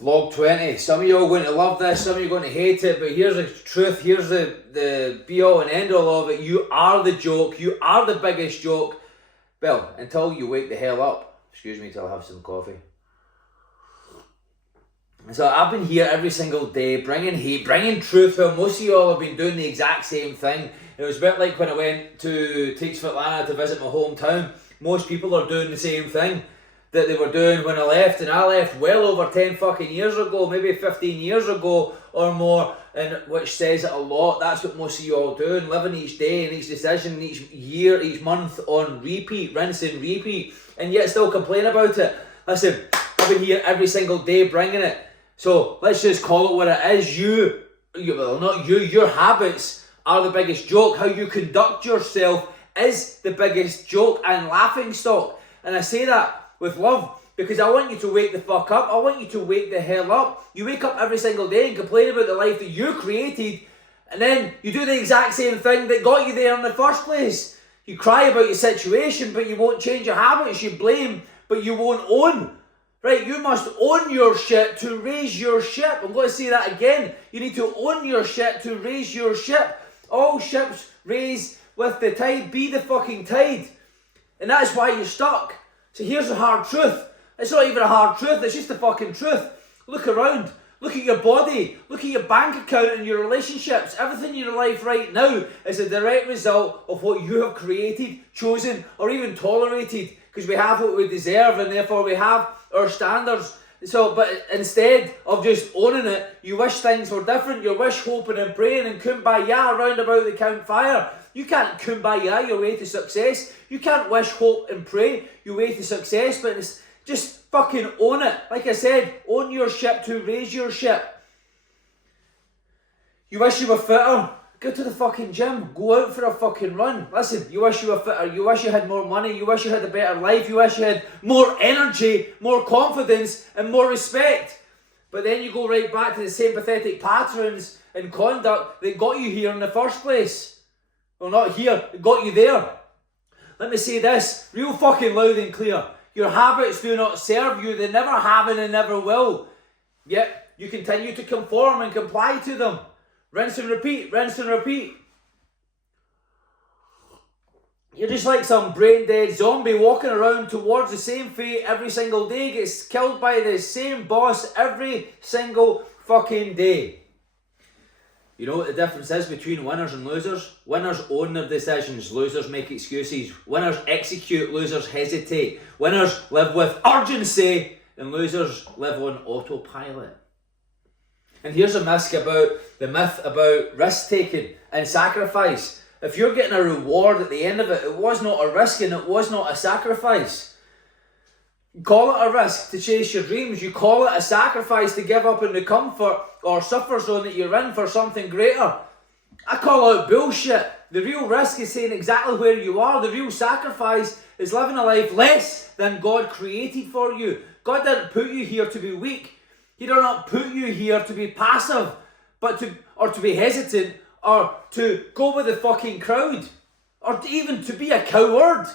Vlog 20. Some of you are going to love this, some of you are going to hate it, but here's the truth, here's the be all and end all of it. You are the joke, you are the biggest joke. Well, until you wake the hell up. Excuse me till I have some coffee. So I've been here every single day, bringing hate, bringing truth. Well, most of you all have been doing the exact same thing. It was a bit like when I went to Atlanta to visit my hometown. Most people are doing the same thing that they were doing when I left, and I left well over 10 fucking years ago, maybe 15 years ago or more, and which says it a lot. That's what most of you all do, and living each day and each decision, each year, each month on repeat, rinse and repeat, and yet still complain about it. Listen, I've been here every single day bringing it, so let's just call it what it is. Your habits are the biggest joke. How you conduct yourself is the biggest joke and laughing stock, and I say that with love, because I want you to wake the fuck up. I want you to wake the hell up. You wake up every single day and complain about the life that you created, and then you do the exact same thing that got you there in the first place. You cry about your situation, but you won't change your habits. You blame, but you won't own. Right, you must own your shit to raise your ship. I'm going to say that again. You need to own your shit to raise your ship. All ships raise with the tide. Be the fucking tide. And that's why you're stuck. So here's the hard truth. It's not even a hard truth, it's just the fucking truth. Look around. Look at your body. Look at your bank account and your relationships. Everything in your life right now is a direct result of what you have created, chosen, or even tolerated. Because we have what we deserve, and therefore we have our standards. So, but instead of just owning it, you wish things were different. You wish, hoping and praying and kumbaya around about the campfire. You can't kumbaya your way to success. You can't wish, hope and pray your way to success, but it's just fucking own it. Like I said, own your ship to raise your ship. You wish you were fitter? Go to the fucking gym. Go out for a fucking run. Listen, you wish you were fitter. You wish you had more money. You wish you had a better life. You wish you had more energy, more confidence and more respect. But then you go right back to the same pathetic patterns and conduct that got you here in the first place. Well, not here, it got you there. Let me say this, real fucking loud and clear. Your habits do not serve you. They never have and they never will. Yet, you continue to conform and comply to them. Rinse and repeat, rinse and repeat. You're just like some brain-dead zombie walking around towards the same fate every single day. Gets killed by the same boss every single fucking day. You know what the difference is between winners and losers? Winners own their decisions, losers make excuses. Winners execute, losers hesitate. Winners live with urgency, and losers live on autopilot. And here's a myth about risk-taking and sacrifice. If you're getting a reward at the end of it, it was not a risk and it was not a sacrifice. You call it a risk to chase your dreams. You call it a sacrifice to give up in the comfort or suffer zone that you're in for something greater. I call out bullshit. The real risk is staying exactly where you are. The real sacrifice is living a life less than God created for you. God didn't put you here to be weak. He did not put you here to be passive, or to be hesitant, or to go with the fucking crowd, or even to be a coward.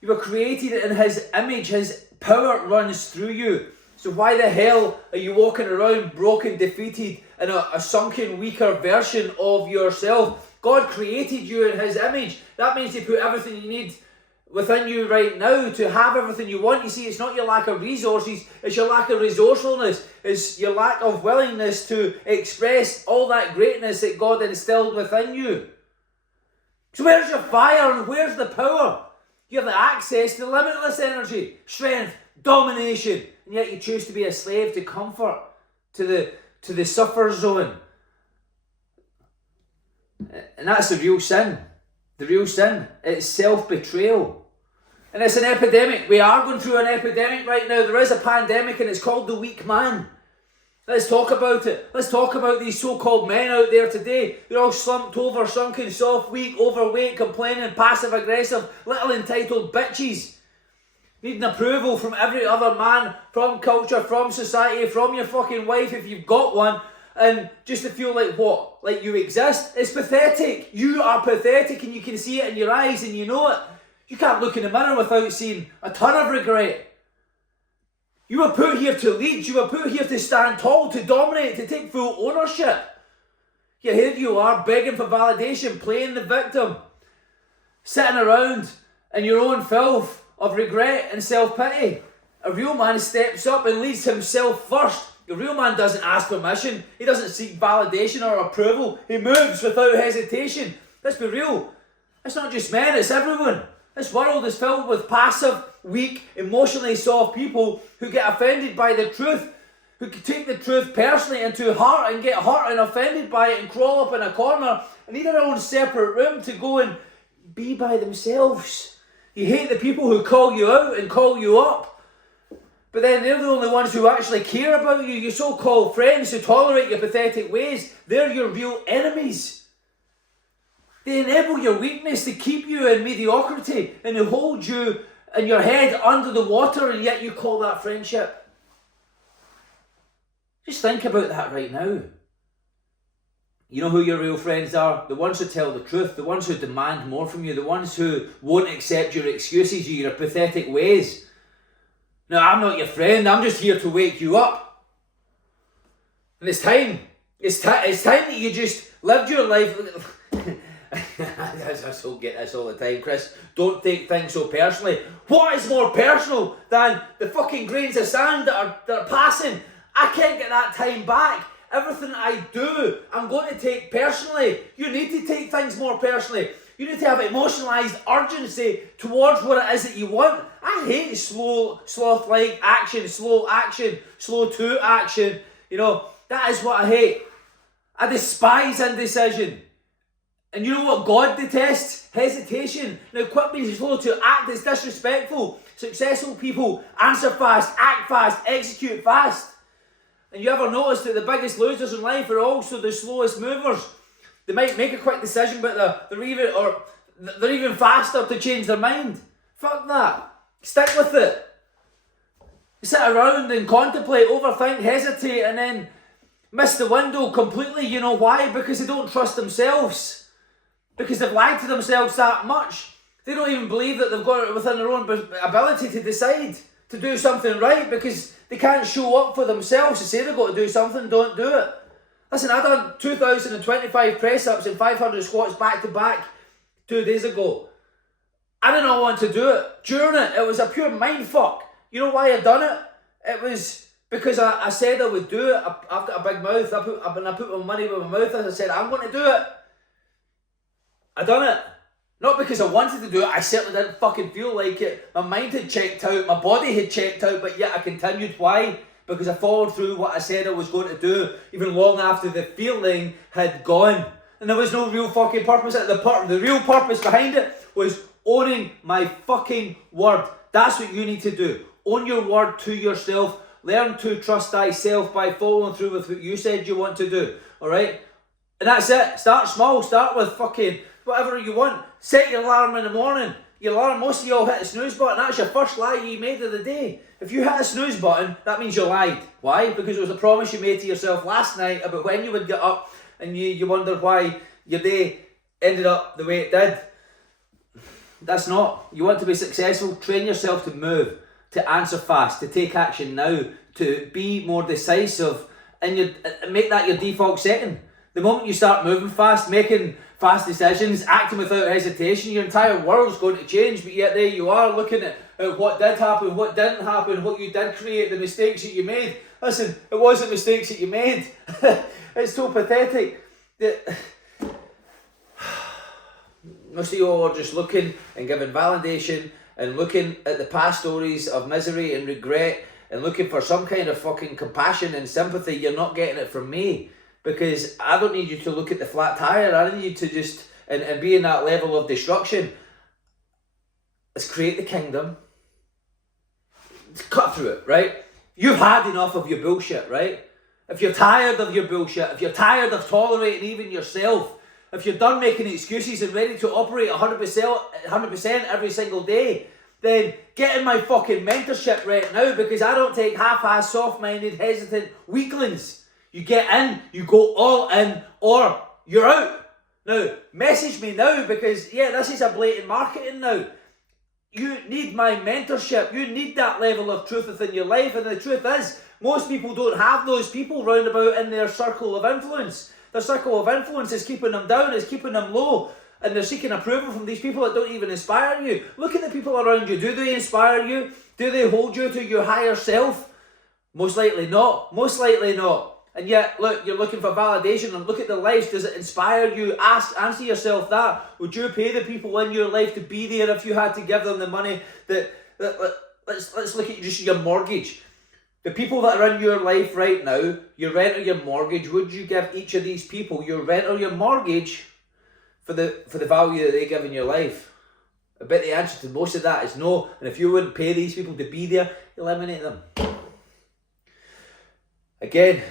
You were created in His image. His power runs through you. So why the hell are you walking around broken, defeated, in a sunken, weaker version of yourself? God created you in His image. That means He put everything you need within you right now to have everything you want. You see, it's not your lack of resources, it's your lack of resourcefulness. It's your lack of willingness to express all that greatness that God instilled within you. So where's your fire and where's the power? You have the access to limitless energy, strength, domination, and yet you choose to be a slave to comfort, to the suffer zone. And that's the real sin. The real sin. It's self-betrayal. And it's an epidemic. We are going through an epidemic right now. There is a pandemic and it's called the weak man. Let's talk about it. Let's talk about these so-called men out there today. They're all slumped over, sunken, soft, weak, overweight, complaining, passive-aggressive, little entitled bitches. Needing approval from every other man, from culture, from society, from your fucking wife if you've got one. And just to feel like what? Like you exist? It's pathetic. You are pathetic and you can see it in your eyes and you know it. You can't look in the mirror without seeing a ton of regret. You were put here to lead. You were put here to stand tall, to dominate, to take full ownership. Yet here you are begging for validation, playing the victim, sitting around in your own filth of regret and self-pity. A real man steps up and leads himself first. A real man doesn't ask permission. He doesn't seek validation or approval. He moves without hesitation. Let's be real. It's not just men, it's everyone. This world is filled with passive, weak, emotionally soft people who get offended by the truth, who can take the truth personally into heart and get hurt and offended by it and crawl up in a corner and need their own separate room to go and be by themselves. You hate the people who call you out and call you up, but then they're the only ones who actually care about you. Your so-called friends who tolerate your pathetic ways, they're your real enemies. They enable your weakness to keep you in mediocrity and to hold you and your head under the water, and yet you call that friendship. Just think about that right now. You know who your real friends are? The ones who tell the truth, the ones who demand more from you, the ones who won't accept your excuses, your pathetic ways. No, I'm not your friend, I'm just here to wake you up. And it's time. It's time that you just lived your life. I still get this all the time, Chris. Don't take things so personally. What is more personal than the fucking grains of sand that are passing? I can't get that time back. Everything I do, I'm going to take personally. You need to take things more personally. You need to have emotionalised urgency towards what it is that you want. I hate sloth-like action, slow to action. You know, that is what I hate. I despise indecision. And you know what God detests? Hesitation. Now quit being slow to act is disrespectful. Successful people answer fast, act fast, execute fast. And you ever notice that the biggest losers in life are also the slowest movers? They might make a quick decision, but they're even faster to change their mind. Fuck that. Stick with it. Sit around and contemplate, overthink, hesitate, and then miss the window completely. You know why? Because they don't trust themselves. Because they've lied to themselves that much. They don't even believe that they've got it within their own ability to decide to do something right, because they can't show up for themselves to say they've got to do something, don't do it. Listen, I done 2,025 press-ups and 500 squats back to back 2 days ago. I did not want to do it. During it was a pure mind fuck. You know why I done it? It was because I said I would do it. I've got a big mouth. I put my money where my mouth is. I said, I'm going to do it. I done it. Not because I wanted to do it, I certainly didn't fucking feel like it. My mind had checked out, my body had checked out, but yet I continued. Why? Because I followed through what I said I was going to do, even long after the feeling had gone. And there was no real fucking purpose. The real purpose behind it was owning my fucking word. That's what you need to do. Own your word to yourself. Learn to trust thyself by following through with what you said you want to do. Alright? And that's it. Start small. Start with fucking whatever you want. Set your alarm in the morning. Your alarm, most of you all hit the snooze button. That's your first lie you made of the day. If you hit a snooze button, that means you lied. Why? Because it was a promise you made to yourself last night about when you would get up, and you wondered why your day ended up the way it did. That's not. You want to be successful, train yourself to move, to answer fast, to take action now, to be more decisive, and make that your default setting. The moment you start moving fast, making fast decisions, acting without hesitation, your entire world's going to change. But yet there you are, looking at what did happen, what didn't happen, what you did create, the mistakes that you made. Listen, it wasn't mistakes that you made. It's so pathetic that most of you all are just looking and giving validation and looking at the past stories of misery and regret and looking for some kind of fucking compassion and sympathy. You're not getting it from me. Because I don't need you to look at the flat tire. I need you to just and be in that level of destruction. Let's create the kingdom. Let's cut through it, right? You've had enough of your bullshit, right? If you're tired of your bullshit, if you're tired of tolerating even yourself, if you're done making excuses and ready to operate 100% every single day, then get in my fucking mentorship right now, because I don't take half-assed, soft-minded, hesitant weaklings. You get in, you go all in, or you're out. Now, message me now, because, yeah, this is a blatant marketing now. You need my mentorship. You need that level of truth within your life. And the truth is, most people don't have those people round about in their circle of influence. Their circle of influence is keeping them down, is keeping them low. And they're seeking approval from these people that don't even inspire you. Look at the people around you. Do they inspire you? Do they hold you to your higher self? Most likely not. Most likely not. And yet, look, you're looking for validation, and look at the lives. Does it inspire you? Answer yourself that. Would you pay the people in your life to be there if you had to give them the money? Let's look at just your mortgage. The people that are in your life right now, your rent or your mortgage, would you give each of these people your rent or your mortgage for the value that they give in your life? I bet the answer to most of that is no. And if you wouldn't pay these people to be there, eliminate them. Again,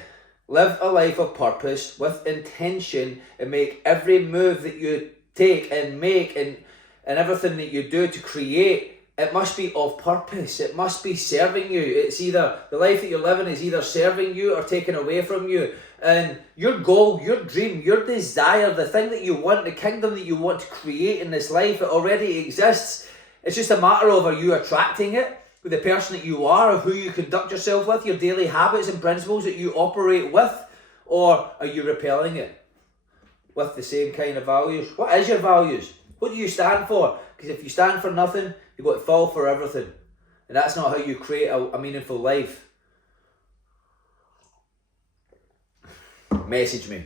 live a life of purpose with intention, and make every move that you take and make and everything that you do to create, it must be of purpose. It must be serving you. It's either the life that you're living is either serving you or taken away from you. And your goal, your dream, your desire, the thing that you want, the kingdom that you want to create in this life, it already exists. It's just a matter of, are you attracting it with the person that you are, or who you conduct yourself with, your daily habits and principles that you operate with, or are you repelling it with the same kind of values? What is your values? What do you stand for? Because if you stand for nothing, you've got to fall for everything. And that's not how you create a meaningful life. Message me.